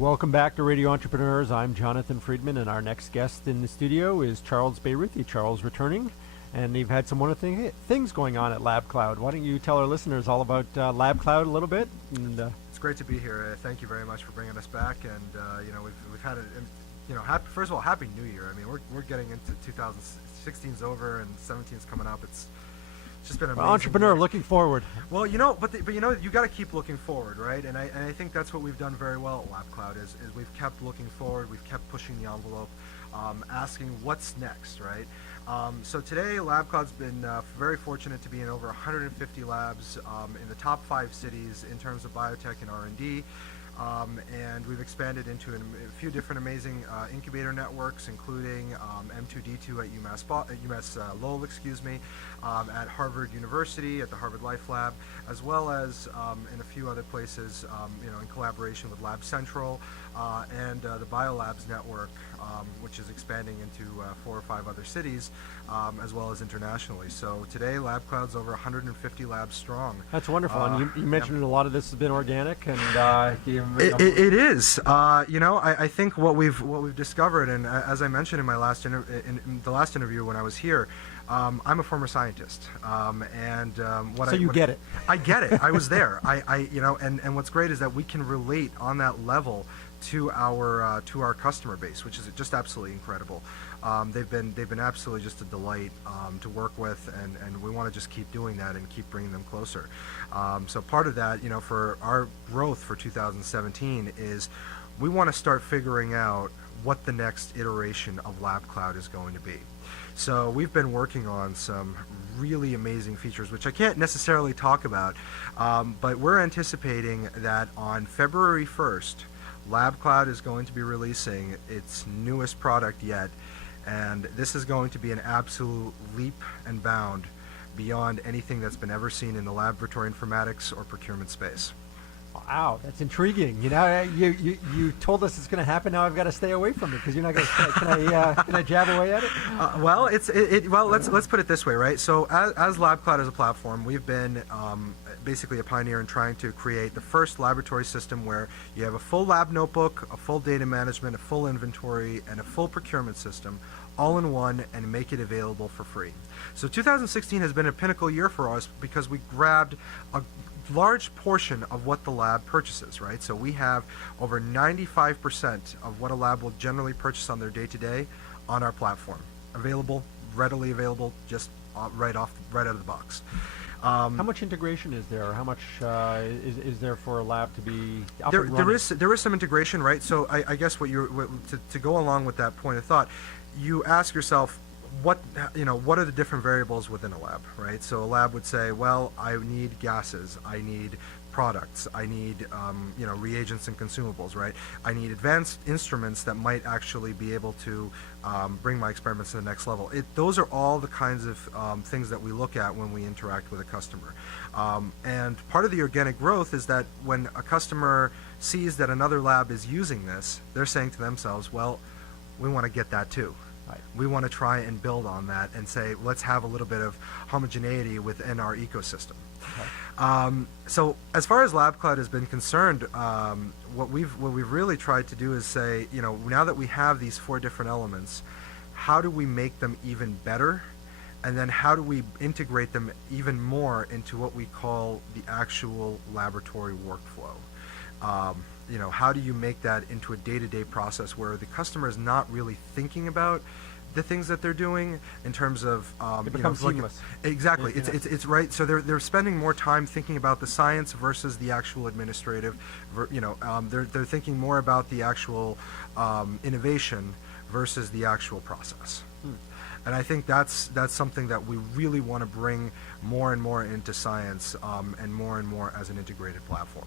Welcome back to Radio Entrepreneurs. I'm Jonathan Friedman, and our next guest in the studio is Charles Beyrouthy. Charles returning, and you've had some wonderful things going on at LabCloud. Why don't you tell our listeners all about LabCloud a little bit? And, it's great to be here. Thank you very much for bringing us back. And we've had first of all, Happy New Year. I mean, we're getting into 2016's over and 17's coming up. It's just been amazing. Entrepreneur, looking forward. Well, you got to keep looking forward, right? And I think that's what we've done very well at LabCloud is we've kept looking forward, we've kept pushing the envelope, asking what's next, right? So today, LabCloud's been very fortunate to be in over 150 labs in the top 5 cities in terms of biotech and R&D. And we've expanded into a few different amazing incubator networks, including M2D2 at UMass Lowell, at Harvard University, at the Harvard Life Lab, as well as in a few other places, in collaboration with Lab Central and the Biolabs Network, which is expanding into 4 or 5 other cities, as well as internationally. So today, LabCloud's over 150 labs strong. That's wonderful. And you mentioned a lot of this has been organic, and it is. I think what we've discovered, and as I mentioned in my in the last interview when I was here, I'm a former scientist, get it. I get it. I was there. And what's great is that we can relate on that level to our customer base, which is just absolutely incredible. They've been absolutely just a delight to work with, and we want to just keep doing that and keep bringing them closer. So part of that, for our growth for 2017 is we want to start figuring out what the next iteration of LabCloud is going to be. So we've been working on some really amazing features, which I can't necessarily talk about, but we're anticipating that on February 1st, LabCloud is going to be releasing its newest product yet, and this is going to be an absolute leap and bound beyond anything that's been ever seen in the laboratory informatics or procurement space. Wow, that's intriguing. You told us it's going to happen. Now I've got to stay away from it because you're not going to. Can I jab away at it? Let's put it this way, right? So as LabCloud as a platform, we've been basically a pioneer in trying to create the first laboratory system where you have a full lab notebook, a full data management, a full inventory, and a full procurement system, all in one, and make it available for free. So 2016 has been a pinnacle year for us because we grabbed a large portion of what the lab purchases, right? So we have over 95% of what a lab will generally purchase on their day-to-day on our platform, readily available, just right out of the box. How much integration is there, or how much is there for a lab to be up and running? There is some integration, right? So I guess to go along with that point of thought, you ask yourself, what are the different variables within a lab, right? So a lab would say, well, I need gases, I need products, I need reagents and consumables, right? I need advanced instruments that might actually be able to bring my experiments to the next level. Those are all the kinds of things that we look at when we interact with a customer. And part of the organic growth is that when a customer sees that another lab is using this, they're saying to themselves, well, we want to get that too. We want to try and build on that and say, let's have a little bit of homogeneity within our ecosystem. Okay. So as far as LabCloud has been concerned, what we've really tried to do is say, now that we have these 4 different elements, how do we make them even better? And then how do we integrate them even more into what we call the actual laboratory workflow? How do you make that into a day-to-day process where the customer is not really thinking about the things that they're doing in terms of it becomes seamless. Exactly. It's right. So they're spending more time thinking about the science versus the actual administrative. They're thinking more about the actual innovation versus the actual process. And I think that's something that we really want to bring more and more into science and more as an integrated platform.